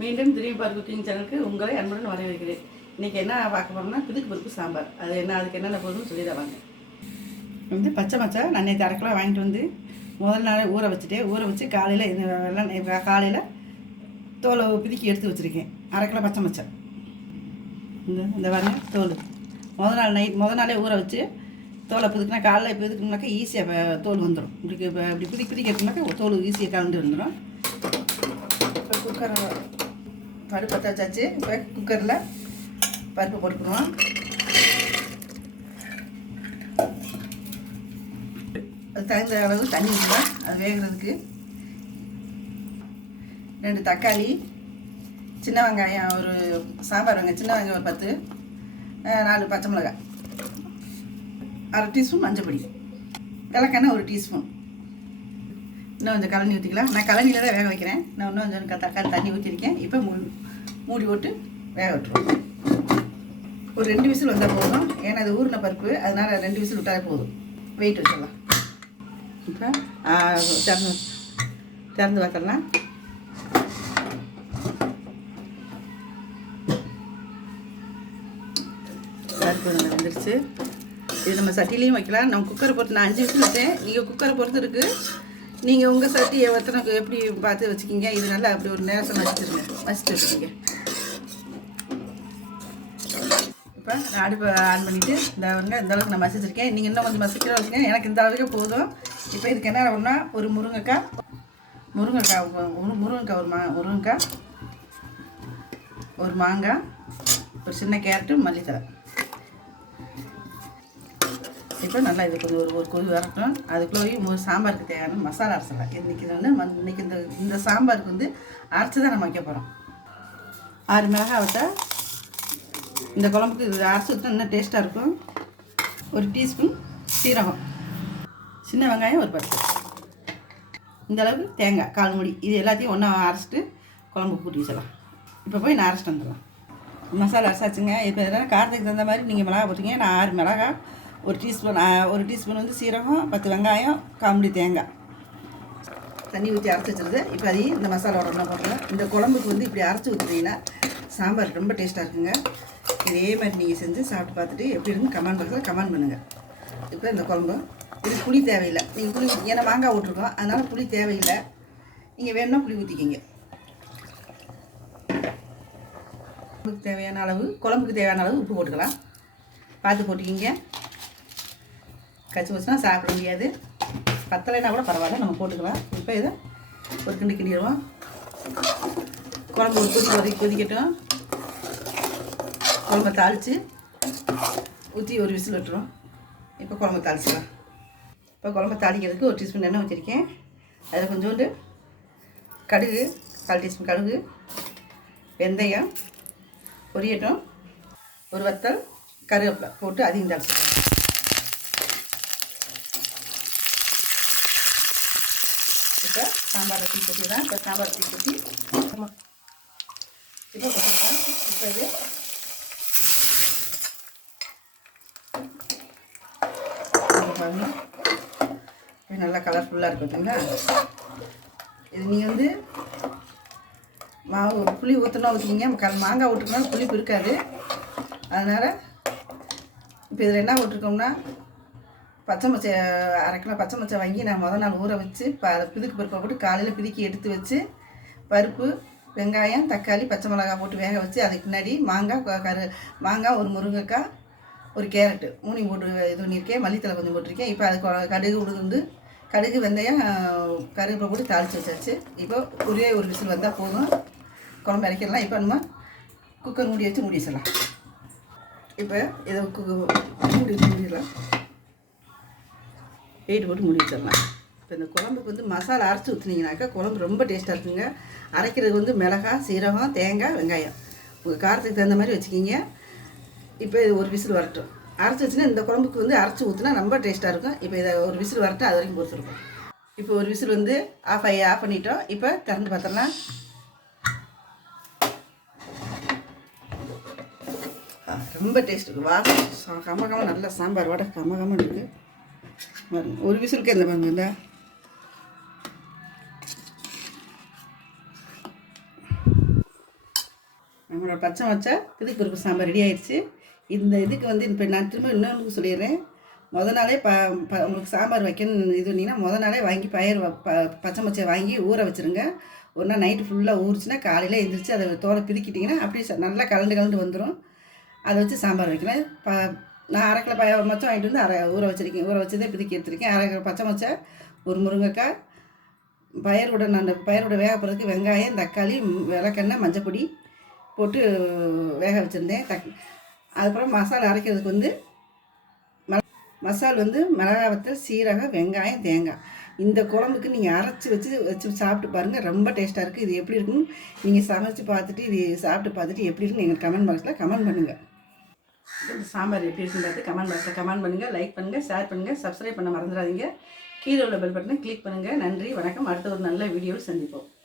மீண்டும் திரும்பிப்பார் குக்கிங் சேனலுக்கு உங்களை அன்புடன் வரவேற்கிறேன். இன்றைக்கி என்ன பார்க்க போகிறோம்னா பிதுக்கு பருப்பு சாம்பார். அது என்ன, அதுக்கு என்னென்ன போடணும்னு சொல்லிடுவாங்க. வந்து பச்சை நான் நேற்று அரை கிலோ வாங்கிட்டு வந்து முதல் நாள் ஊற வச்சு காலையில் காலையில் தோலை பிதுக்கி எடுத்து வச்சுருக்கேன். அரை கிலோ பச்சை இந்த பாருங்க தோல் முதல் நாளே ஊற வச்சு தோலை பிதுக்குனா காலையில் பிதுக்குனாக்கா ஈஸியாக தோல் வந்துடும். இப்படி பிதிக்கி எடுத்துனாக்கா தோல் ஈஸியாக கலந்து வந்துடும். இப்போ குக்கரை பருப்பு பற்ற வச்சாச்சு. இப்போ குக்கரில் பருப்பு போட்டுக்குவோம். அது தகுந்த அளவு தண்ணி ஊற்றுவேன் அது வேகிறதுக்கு. 2 தக்காளி, சின்ன வெங்காயம் ஒரு சாம்பார் வெங்காயம் சின்ன வெங்காயம் ஒரு 10, 4 பச்சை மிளகாய், அரை டீஸ்பூன் மஞ்சள் பொடி, விளக்கெண்ணெய் 1 டீஸ்பூன். இன்னும் கொஞ்சம் கலனி ஊற்றிக்கலாம். நான் கலனியில் தான் வேக வைக்கிறேன். நான் இன்னும் கொஞ்சம் தக்காளி தண்ணி ஊற்றிருக்கேன். இப்போ மூடி போட்டு வேக விட்டுருவோம். ஒரு 2 விசில் வந்தால் போதும். ஏன்னா அது ஊறின பருப்பு, அதனால் 2 விசில் விட்டாலே போதும். வெயிட் வச்சிடலாம். இப்போ திறந்து பார்த்துடலாம். பருப்பு நல்லா வந்துருச்சு. இது நம்ம சட்டிலையும் வைக்கலாம். நம்ம குக்கரை பொறுத்து நான் 5 விசில் வச்சேன். நீங்கள் குக்கரை பொறுத்து இருக்குது. நீங்கள் உங்கள் சட்டியை எத்தனைக்கு எப்படி பார்த்து வச்சுக்கிங்க. இது நல்லா அப்படி ஒரு நேரத்தை மசிச்சு வச்சுக்கிங்க. இப்போ நான் அடுப்பை ஆன் பண்ணிவிட்டு இந்த அளவுக்கு நான் மசிச்சிருக்கேன். நீங்கள் இன்னும் கொஞ்சம் மசிக்கிறா வச்சுக்கேன். எனக்கு இந்த அளவுக்கு போதும். இப்போ இதுக்கு என்ன ஆகும்னா ஒரு முருங்கைக்காய் ஒரு மாங்காய், ஒரு சின்ன கேரட்டு, மல்லித்தழை. இப்போ நல்லா இது கொஞ்சம் ஒரு கொதி வரட்டும். அதுக்குள்ளே சாம்பாருக்கு தேவையான மசாலா அரைச்சலாம். இன்றைக்கி இந்த சாம்பாருக்கு வந்து அரைச்சி தான் நம்ம வைக்க போகிறோம். 6 மிளகாய் வச்சா இந்த குழம்புக்கு இது அரைச்சி வச்சா இன்னும் டேஸ்ட்டாக இருக்கும். 1 டீஸ்பூன் சீரகம், சின்ன வெங்காயம் ஒரு 10, இந்த அளவுக்கு தேங்காய் 1/4 மூடி. இது எல்லாத்தையும் ஒன்றா அரைச்சிட்டு குழம்புக்கு கூட்டி வச்சிடலாம். இப்போ போய் நான் அரைச்சிட்டு வந்துடலாம். மசாலா அரைச்சாச்சுங்க. இப்போ எதனா காரத்துக்கு தகுந்த மாதிரி நீங்கள் மிளகா போட்டிங்க. நான் 6 மிளகாய், 1 டீஸ்பூன் வந்து சீரகம், 10 வெங்காயம், 1/4 மூடி தேங்காய் தண்ணி ஊற்றி அரைச்சி வச்சுருது. இப்போ அதையும் இந்த மசாலாவோட ஒன்றா போட்டுருவேன். இந்த குழம்புக்கு வந்து இப்படி அரைச்சி ஊற்றுனீங்கன்னா சாம்பார் ரொம்ப டேஸ்ட்டாக இருக்குங்க. இதே மாதிரி நீங்கள் செஞ்சு சாப்பிட்டு பார்த்துட்டு எப்படி இருந்து கமெண்ட் பாக்ஸில் கமெண்ட் பண்ணுங்கள். இப்போ இந்த குழம்பு இது புளி தேவையில்லை. நீங்கள் புளி ஏன்னா மாங்காய் விட்ருக்கோம், அதனால் புளி தேவையில்லை. நீங்கள் வேணும்னா புளி ஊற்றிக்கிங்க. குழம்புக்கு தேவையான அளவு உப்பு போட்டுக்கலாம். பார்த்து போட்டுக்கிங்க. கச்சி வச்சுனா சாப்பிட முடியாது. பத்தலைன்னா கூட பரவாயில்ல, நம்ம போட்டுக்கலாம். இப்போ இதை ஒரு கிண்டிடுவோம். குழம்பு ஒரு கொதிக்கட்டும். குழம்பை தாளித்து ஊற்றி ஒரு விசில் விட்டுரும். இப்போ குழம்பு தாளிச்சிடலாம். இப்போ குழம்பு தாளிக்கிறதுக்கு 1 டீஸ்பூன் எண்ணெய் வச்சுருக்கேன். அதில் கொஞ்சோண்டு கடுகு, 1/4 டீஸ்பூன் கடுகு, வெந்தயம் பொரியட்டும். ஒரு வத்தல் கருவேப்பிலை போட்டு அதையும் தாளிச்சிடலாம். இப்போ சாம்பாரை தீ கொட்டி தான் இப்போ சாம்பார் தீ கொட்டி இப்போ கொட்டிக்கலாம். இப்போ இது பாருங்க, இது நல்லா கலர்ஃபுல்லாக இருக்கும் பார்த்தீங்களா. இது நீங்கள் வந்து மாவு புளி ஊற்றினீங்க. மாங்காய் ஊற்றுக்கணும், புளிப்பு இருக்காது. அதனால் இப்போ இதில் என்ன விட்டுருக்கோம்னா பச்சை மொச்சை 1/2 கிலோ பச்சை மொச்சை வாங்கி நான் முதல் நாள் ஊற வச்சு பிதுக்கு பருப்பை போட்டு காலையில் பிதுக்கி எடுத்து வச்சு பருப்பு, வெங்காயம், தக்காளி, பச்சை மிளகாய் போட்டு வேக வச்சு அதுக்கு முன்னாடி மாங்காய், ஒரு முருங்கைக்காய், ஒரு கேரட்டு 3 போட்டு இது பண்ணியிருக்கேன். மல்லித்தலை கொஞ்சம் போட்டிருக்கேன். இப்போ அது கடுகு, வெந்தயம், கருவேப்பிலை போட்டு தாளித்து வச்சாச்சு. இப்போ ஒரே ஒரு விசில் வந்தால் போதும். குழம்பு இறக்கிடலாம். இப்போ நம்ம குக்கர் மூடி வச்சு மூடி வச்சிடலாம். இப்போ இதை மூடிடலாம். வெயிட் போட்டு மூடி வச்சிடலாம். இப்போ இந்த குழம்புக்கு வந்து மசாலா அரைச்சி ஊற்றுனீங்கனாக்கா குழம்பு ரொம்ப டேஸ்ட்டாக இருக்குங்க. அரைக்கிறது வந்து மிளகாய், சீரகம், தேங்காய், வெங்காயம் உங்கள் காரத்துக்கு தகுந்த மாதிரி வச்சுக்கிங்க. இப்போ இது ஒரு விசில் வரட்டும். அரைச்சி வச்சுன்னா இந்த குழம்புக்கு வந்து அரைச்சி ஊற்றினா ரொம்ப டேஸ்ட்டாக இருக்கும். இப்போ இதை ஒரு விசில் வரட்டும், அது வரைக்கும் பொறுத்துருக்கும். இப்போ ஒரு விசில் வந்து ஆஃப் பண்ணிட்டோம். இப்போ திறந்து பார்த்தோம்னா ரொம்ப டேஸ்ட் இருக்குது. வாசம் கம நல்ல சாம்பார் வடை கம இருக்குது. ஒரு விசிலுக்கு இந்த பாருங்க இல்லை நம்மளோட பச்சை மொச்சை பிதுக்கு பருப்பு சாம்பார் ரெடி ஆயிடுச்சு. இந்த இதுக்கு வந்து இப்போ நான் திரும்ப இன்னொன்று சொல்லிடுறேன். நாளே உங்களுக்கு சாம்பார் வைக்கணும்னு இது பண்ணிங்கன்னா நாளே வாங்கி பச்சை மொச்சையை வாங்கி ஊற வச்சுருங்க. ஒரு நாள் நைட்டு ஃபுல்லாக ஊறிச்சுன்னா காலையில் எழுந்திரிச்சு அதை தோலை பிதுக்கிட்டிங்கன்னா அப்படியே நல்லா கலண்டு வந்துடும். அதை வச்சு சாம்பார் வைக்கிறேன். நான் 1/2 கிலோ மொச்சம் வாங்கிட்டு வந்து ஊற வச்சதே பிதுக்கி எடுத்துருக்கேன். 1/2 கிலோ பச்சை மொச்சை, ஒரு முருங்கைக்காய், பயிரோட வேக போகிறதுக்கு வெங்காயம், தக்காளி, விளக்கெண்ணெய், மஞ்சப்பொடி போட்டு வேக வச்சுருந்தேன். அதுக்கப்புறம் மசாலா அரைக்கிறதுக்கு வந்து மசால் வந்து மிளகாய் வத்தல், சீரகம், வெங்காயம், தேங்காய். இந்த குழம்புக்கு நீங்கள் அரைச்சி வச்சு சாப்பிட்டு பாருங்கள். ரொம்ப டேஸ்ட்டாக இருக்குது. இது எப்படி இருக்குன்னு நீங்கள் சமைச்சு பார்த்துட்டு இது சாப்பிட்டு பார்த்துட்டு எப்படி இருக்குன்னு எங்கள் கமெண்ட் பாக்ஸில் கமெண்ட் பண்ணுங்கள். இந்த சாம்பார் எப்படி இருக்குன்னு பார்த்து கமெண்ட் பாக்ஸில் கமெண்ட் பண்ணுங்கள். லைக் பண்ணுங்கள், ஷேர் பண்ணுங்கள், சப்ஸ்கிரைப் பண்ண மறந்துடாதீங்க. கீழே உள்ள பெல் பட்டனை கிளிக் பண்ணுங்கள். நன்றி, வணக்கம். அடுத்த ஒரு நல்ல வீடியோவில் சந்திப்போம்.